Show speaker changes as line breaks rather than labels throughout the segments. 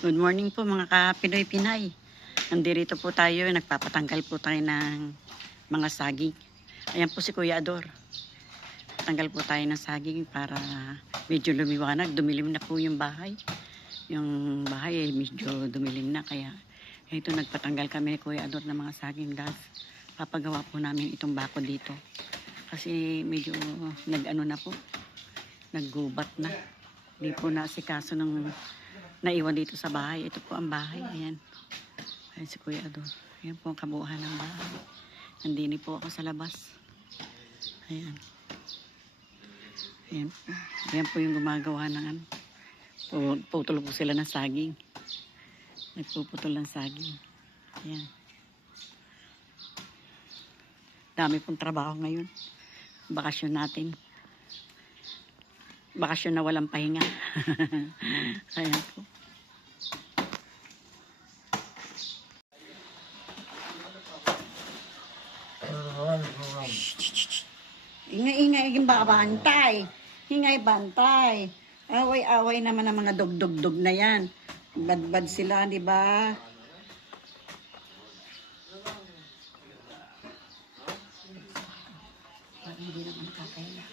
Good morning po mga ka-Pinoy Pinay. Nandito po tayo, nagpapatanggal po tayo ng mga saging. Ayan po si Kuya Ador. Tanggal po tayo ng saging para medyo lumiwanag. Dumilim na po yung bahay. Yung bahay ay medyo dumilim na kaya ito nagpatanggal kami ni Kuya Ador ng mga saging dahil papagawa po namin itong bako dito. Kasi medyo nag-ano na po, naggubat na. Hindi po nasikaso ng naiwan dito sa bahay. Ito po ang bahay. Ayan. Ayan si Kuya Ado. Ayan po ang kabuuhan ng bahay. Nandini po ako sa labas. Ayan. Ayan. Ayan po yung gumagawa ng ano. Pu- Putol po sila ng saging. Nagpuputol ng saging. Ayan. Dami pong trabaho ngayon. Bakasyon natin. Bakasyon na walang pahinga. Ayan po. Ingay-ingay yung babantay. Hingay bantay. Away-away naman ang mga dog-dog-dog na yan. Bad-bad sila, di ba? Parang hindi naman nakakaila.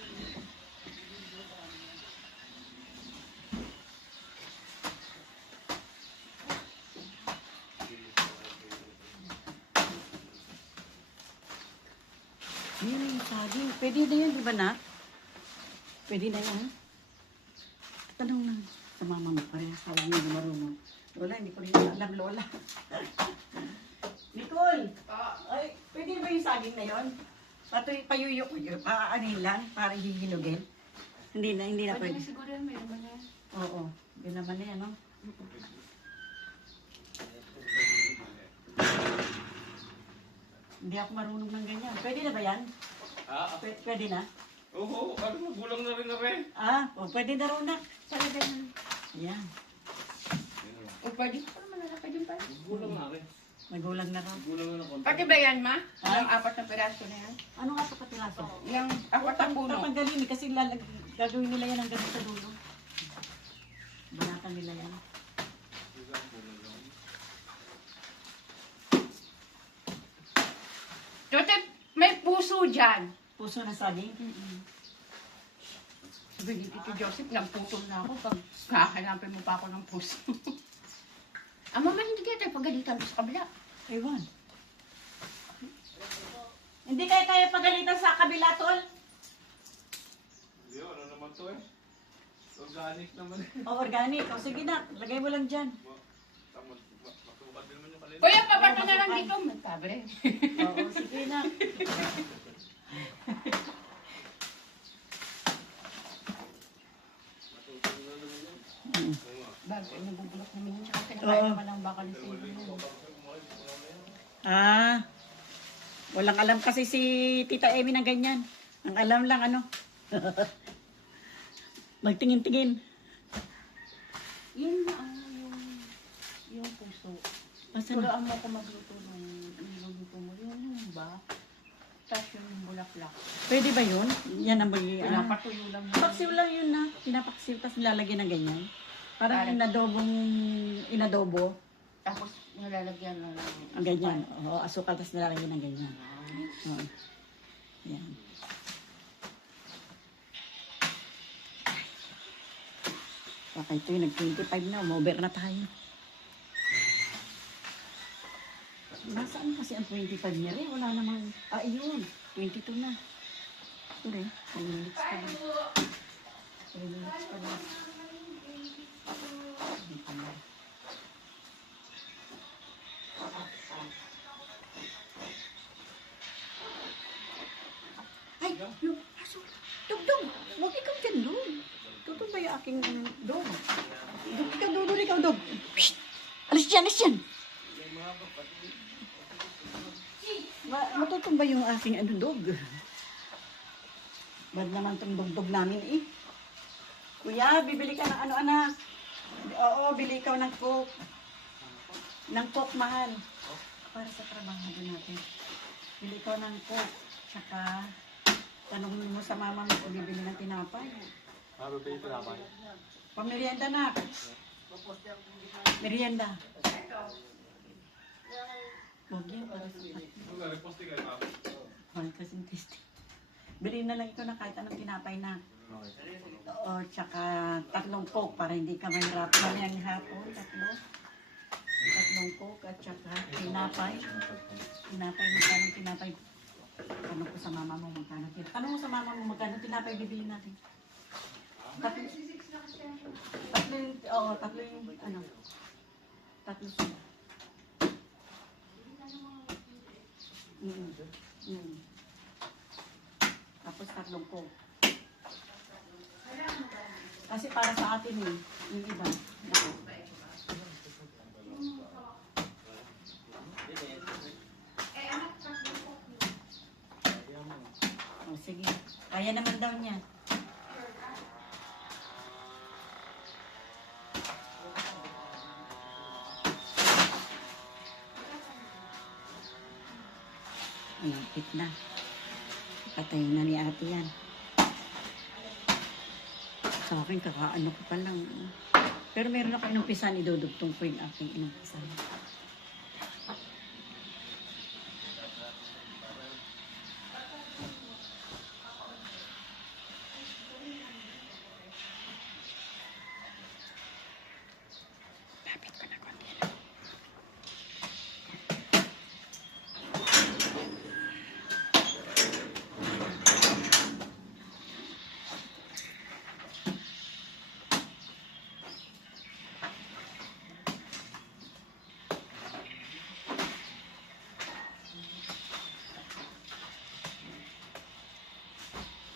Yan na yung saging. Pwede na yan, di ba na? Pwede na yan. Tanong na sa mama mo pa rin. Sa hindi na marunong. Lola, hindi ko rin alam, Lola. Nicole! Ay, pwede na ba yung saging na yon? Patoy, payuyok ko yun. Paaanin lang, para hihinugin. Hindi na, hindi na pwede.
Pwede siguro yan, meron ba yan?
Oo, yun naman na yan, no? Hindi ako marunong ng ganyan. Pwede na ba yan?
Ah,
Pwede, pwede na?
oo, ano, magulang na rin na rin.
Ah, o pwede na raw na.
Talaga yan.
Yan,
O pwede ko naman nalakad yung pala.
Magulang na rin.
magulang na raw.
Magulang na konti.
Pati ba yan, ma?
Ah?
Yung apat na piraso na yan?
Ano nga sa katiraso?
Yung apat na puno.
Tatanggalin eh, kasi lalag, gagawin nila yan ang ganun sa dulo. Banatan nila yan.
May puso dyan.
Puso na saging.
Sabi ni Tito Joseph, nagputol na ako pag kahanapin mo pa ako ng puso. Ang mama hindi kita pagalitan sa kabila.
Ewan. Hindi kaya kaya pagalitan sa kabila, tol?
Hindi, ano naman to eh. Organic naman eh.
O, organic. O, sige na. Lagay mo lang dyan.
Tamad,
Kuya, pabato na lang dito. Magkabre.
Oo, sige na.
Bago, ay nabubulok namin yun. Tsaka
Oo.
kinakain naman ang bakal ni Silvio.
Ah. Walang alam kasi si Tita Amy ng ganyan. Ang alam lang ano. Magtingin-tingin.
Yun na ang yung, yung puso.
Na?
Tulaan mo ako magluto ng niluluto mo. Yun yung ba? Tapos yung bulaklak.
Pwede ba yun? Yan ang bagay. Ah.
Pinapatuyo lang yun.
Paksiw lang yun na. Pinapaksiw, tapos nilalagyan ng ganyan. Parang
Parang-
inadobong, inadobo.
Tapos nilalagyan lang ng
Ang ganyan. Oo, asukal, tapos nilalagyan ng ganyan. Oo. Yan. Baka ito yung nag-25 na, umover na tayo. Nasaan kasi ang 25 niya rin? Wala namang, ah, yun, 22 na. Ito rin, 10 minutes pa lang. 10 minutes pa lang. Ay, yung aso. Dugdug, huwag yung aking dog? Dug, ikaw, dug, ikaw. Psst! Alis dyan, alis dyan. Ma matutong ba yung aking ano, dog? Bad naman itong dugdog namin eh. Kuya, bibili ka ng ano, anak? Oo, bili ikaw ng coke. Ng coke, mahal. Para sa trabaho natin. Bili ikaw ng coke. Tsaka, tanong mo sa mama mo kung bibili ng tinapay.
Araw tayo tinapay.
Pamerienda na. Merienda. Huwag yan, para sa akin.
Yung galing poste kayo, ma'am.
Mahal kasing testing. Bilhin na lang ito na kahit anong tinapay na. O, tsaka tatlong coke para hindi ka mahirap. Mamayang hapon, tatlo. Tatlong coke at tsaka tinapay. Tinapay, magkano tinapay? Tanong ko sa mama mo magkano tinapay. Tanong mo sa mama mo magkano tinapay bibili natin. Tatlo. Tatlo yung, tatlo yung, ano. Tatlo sila. Mm. Mm. Tapos tatlong coke. Kasi para sa atin eh, yung iba. Naku. Oh, sige. Kaya naman daw niya. Malapit na. Patayin na ni ate yan. Sa akin, kakaano ko pa lang. Pero meron ako inumpisan, idudugtong ko yung aking inumpisan.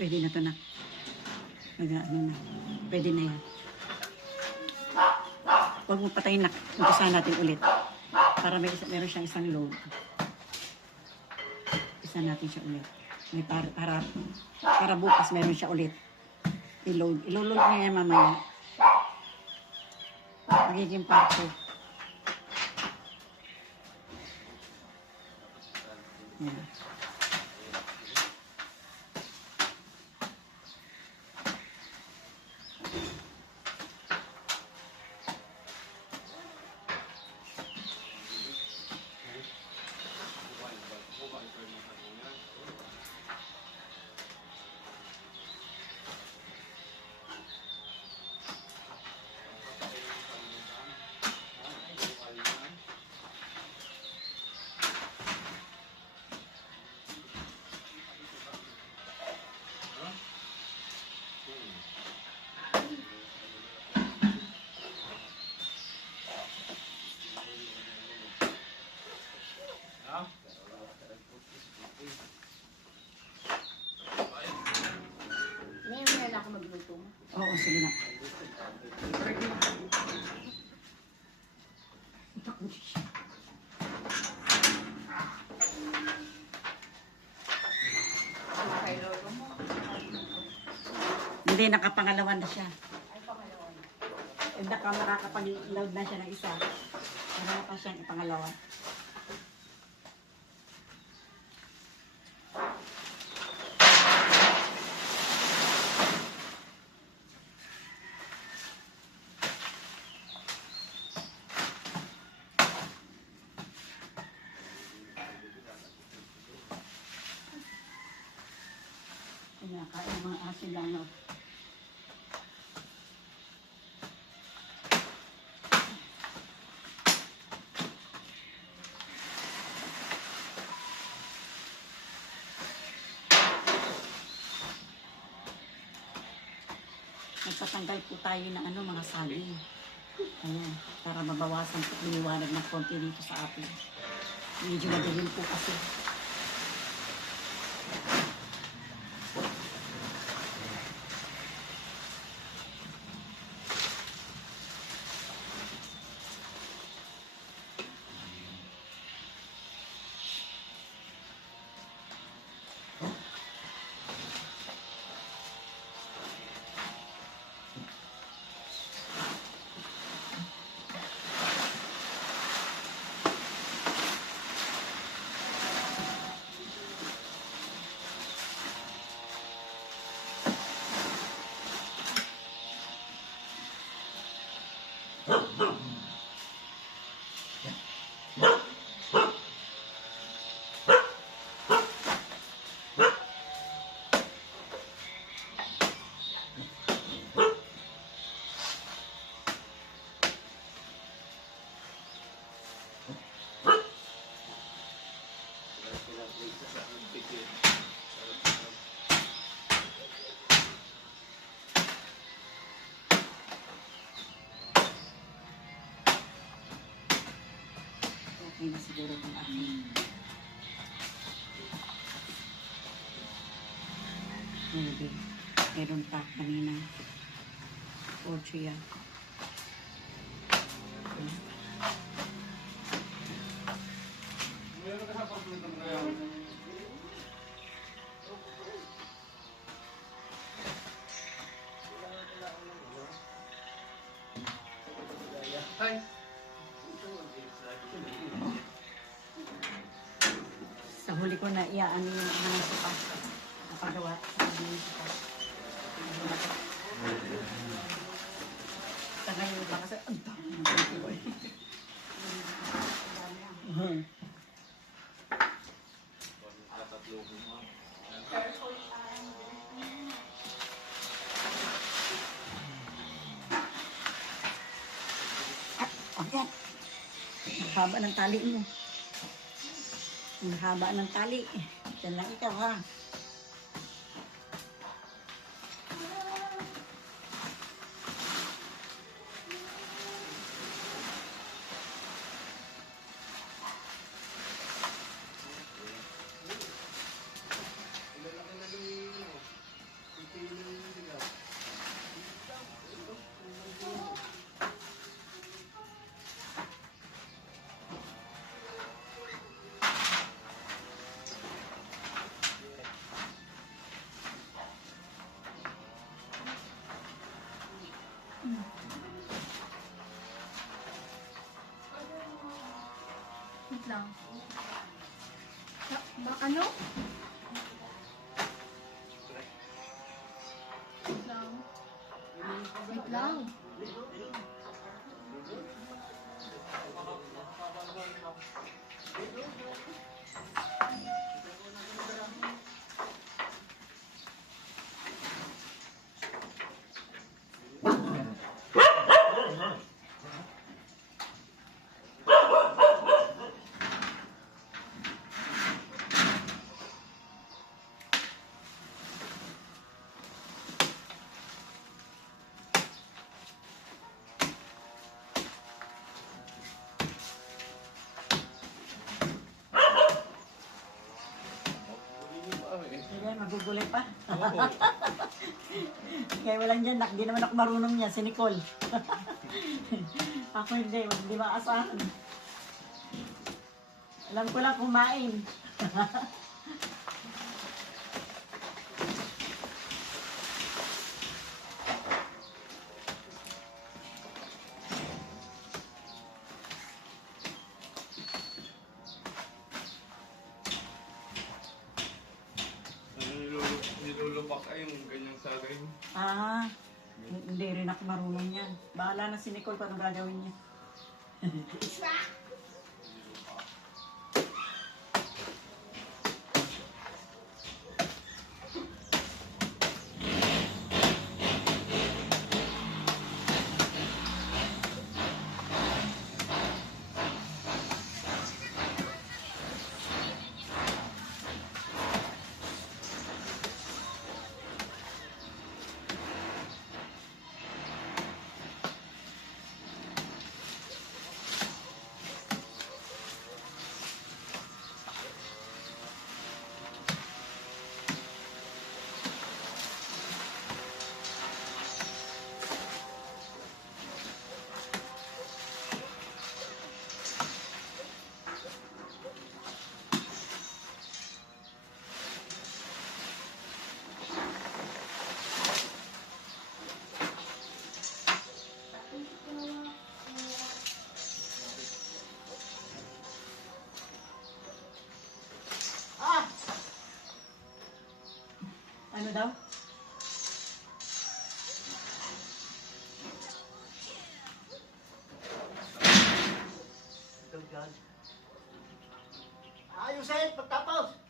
Pwede na to na. Mag ano na. Pwede na yan. Huwag mo patayin na. Umpisahan natin ulit. Para may meron siyang isang load. Isa natin siya ulit. May para, para, para bukas meron siya ulit. I-load. I-load niya yan mamaya. Magiging parte. Yan.
Ha?
Hindi, nakapangalawan na siya. Eh, naka, nakakapag-load na siya ng isa. Wala pa siyang ipangalawa. Kinakain ng mga asin lang, no? Nagtatanggal po tayo ng ano, mga saging. Ayan, para mabawasan po liwanag ng konti dito sa atin. Medyo madilim po kasi. Hindi na siguro kung akin. Maybe. Meron pa kanina. Ocho yan. Na iaan yung mga sopa. Napagawa. Tagal yung iba kasi, ang dami ng. Mhm. Ah. Ang haba ng tali mo. Ang haba ng tali. Diyan lang ikaw ha.
Wait lang. Ba, ba ano? Wait lang. Wait lang.
Ayan, magugulay pa. Kaya walang dyan, nak, di naman ako marunong niya, si Nicole. ako hindi, hindi maasahan. Alam ko lang kumain. Bahala na si Nicole anong gagawin niya. mouth.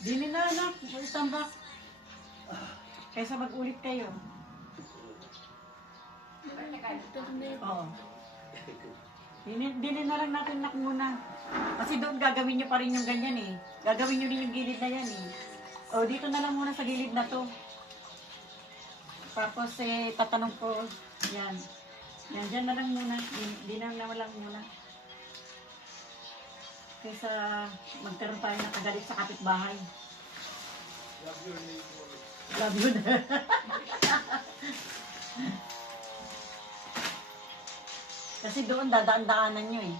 Dili na anak, itambak. Kaysa mag-ulit kayo. Oo. Dili, dili na lang natin nak muna. Kasi doon gagawin nyo pa rin yung ganyan eh. Gagawin nyo din yung gilid na yan eh. O dito na lang muna sa gilid na to. Tapos eh, tatanong ko, yan. Yan, dyan na lang muna. Di, na lang muna. Kaysa magkaroon tayo ng kagalit sa kapitbahay.
Love your neighbor.
Love you na. Kasi doon dadaan-daanan nyo eh.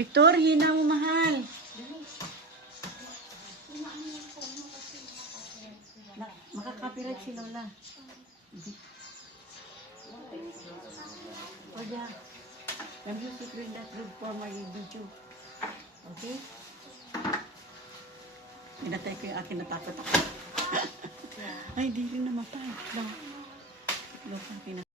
Victor, hina mo mahal. Makaka-copyright si Lola. O yeah. The music will not good for my video. Okay? Pinatay ko yung akin natakot ako. Ay, di rin namatay. Lola, pinatay.